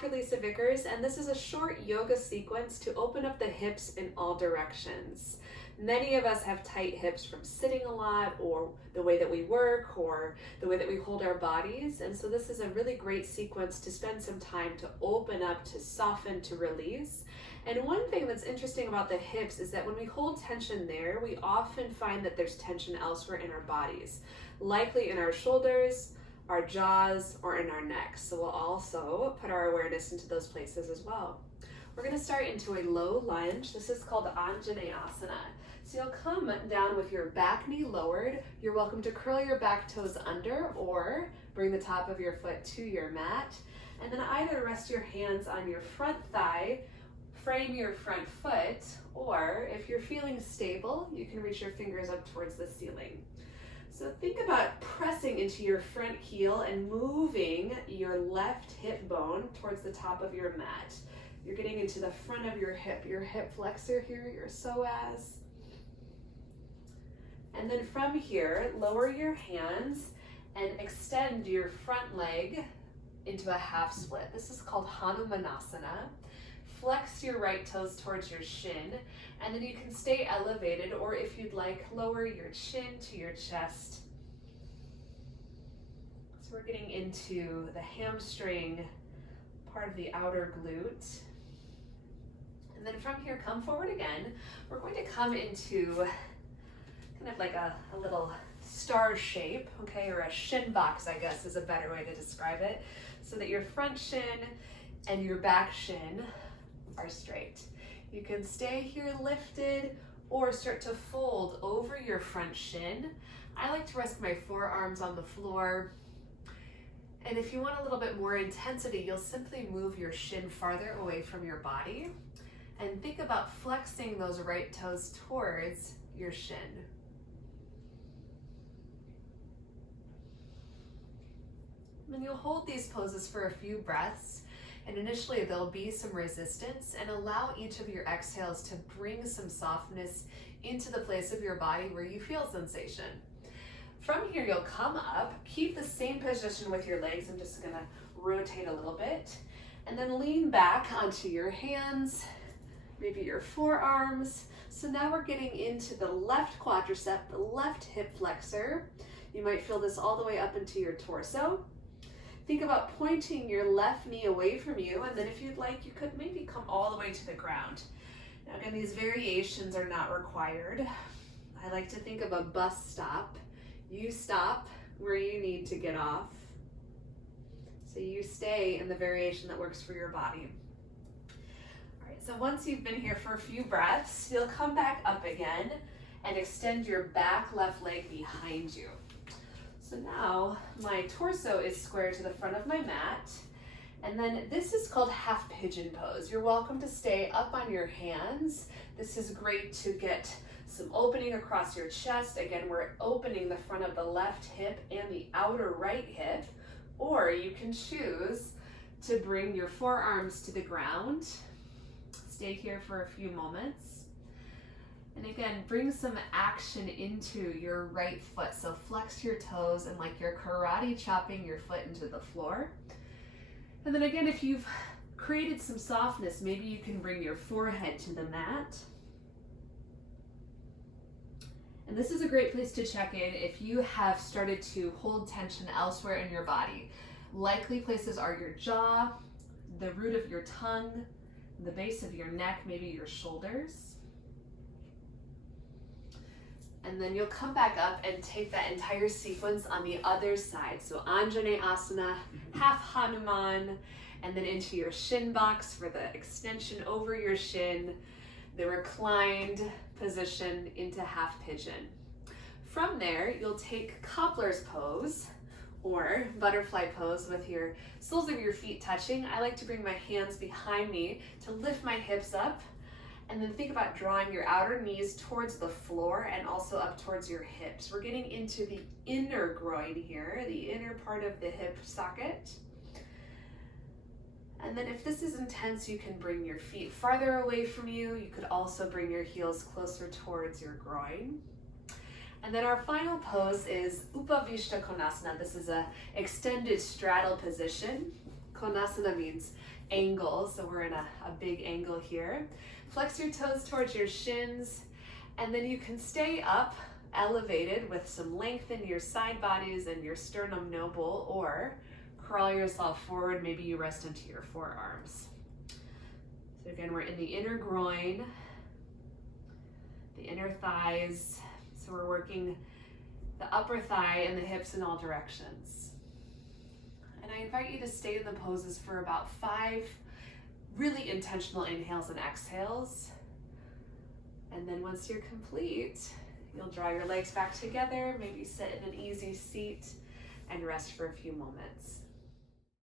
Dr. Lisa Vickers, and this is a short yoga sequence to open up the hips in all directions. Many of us have tight hips from sitting a lot, or the way that we work, or the way that we hold our bodies, and so this is a really great sequence to spend some time to open up, to soften, to release. And one thing that's interesting about the hips is that when we hold tension there, we often find that there's tension elsewhere in our bodies, likely in our shoulders, our jaws, or in our necks. So we'll also put our awareness into those places as well. We're going to start into a low lunge. This is called Anjaneyasana. So you'll come down with your back knee lowered. You're welcome to curl your back toes under or bring the top of your foot to your mat. And then either rest your hands on your front thigh, frame your front foot, or if you're feeling stable, you can reach your fingers up towards the ceiling. So think about pressing into your front heel and moving your left hip bone towards the top of your mat. You're getting into the front of your hip flexor here, your psoas. And then from here, lower your hands and extend your front leg into a half split. This is called Hanumanasana. Flex your right toes towards your shin, and then you can stay elevated, or if you'd like, lower your chin to your chest. So we're getting into the hamstring, part of the outer glute. And then from here, come forward again. We're going to come into kind of like a little star shape, okay, or a shin box, I guess is a better way to describe it, so that your front shin and your back shin are straight. You can stay here lifted or start to fold over your front shin. I like to rest my forearms on the floor. And if you want a little bit more intensity, you'll simply move your shin farther away from your body and think about flexing those right toes towards your shin. And you'll hold these poses for a few breaths. And initially there'll be some resistance, and allow each of your exhales to bring some softness into the place of your body where you feel sensation. From here, you'll come up, keep the same position with your legs. I'm just gonna rotate a little bit, and then lean back onto your hands, maybe your forearms. So now we're getting into the left quadricep, the left hip flexor. You might feel this all the way up into your torso. Think about pointing your left knee away from you, and then if you'd like, you could maybe come all the way to the ground. Now again, these variations are not required. I like to think of a bus stop. You stop where you need to get off. So you stay in the variation that works for your body. All right, so once you've been here for a few breaths, you'll come back up again and extend your back left leg behind you. So now my torso is square to the front of my mat, and then this is called half pigeon pose. You're welcome to stay up on your hands. This is great to get some opening across your chest. Again, we're opening the front of the left hip and the outer right hip, or you can choose to bring your forearms to the ground. Stay here for a few moments. And again, bring some action into your right foot. So flex your toes and like you're karate chopping your foot into the floor. And then again, if you've created some softness, maybe you can bring your forehead to the mat. And this is a great place to check in if you have started to hold tension elsewhere in your body. Likely places are your jaw, the root of your tongue, the base of your neck, maybe your shoulders. And then you'll come back up and take that entire sequence on the other side. So Anjaneyasana, half Hanuman, and then into your shin box for the extension over your shin, the reclined position into half pigeon. From there, you'll take Cobbler's pose or butterfly pose with your soles of your feet touching. I like to bring my hands behind me to lift my hips up. And then think about drawing your outer knees towards the floor and also up towards your hips. We're getting into the inner groin here, the inner part of the hip socket. And then if this is intense, you can bring your feet farther away from you. You could also bring your heels closer towards your groin. And then our final pose is Upavista Konasana. This is a extended straddle position. Konasana means angle. So we're in a big angle here. Flex your toes towards your shins, and then you can stay up, elevated with some length in your side bodies and your sternum noble, or crawl yourself forward. Maybe you rest into your forearms. So again, we're in the inner groin, the inner thighs. So we're working the upper thigh and the hips in all directions. And I invite you to stay in the poses for about 5 really intentional inhales and exhales. And then once you're complete, you'll draw your legs back together, maybe sit in an easy seat and rest for a few moments.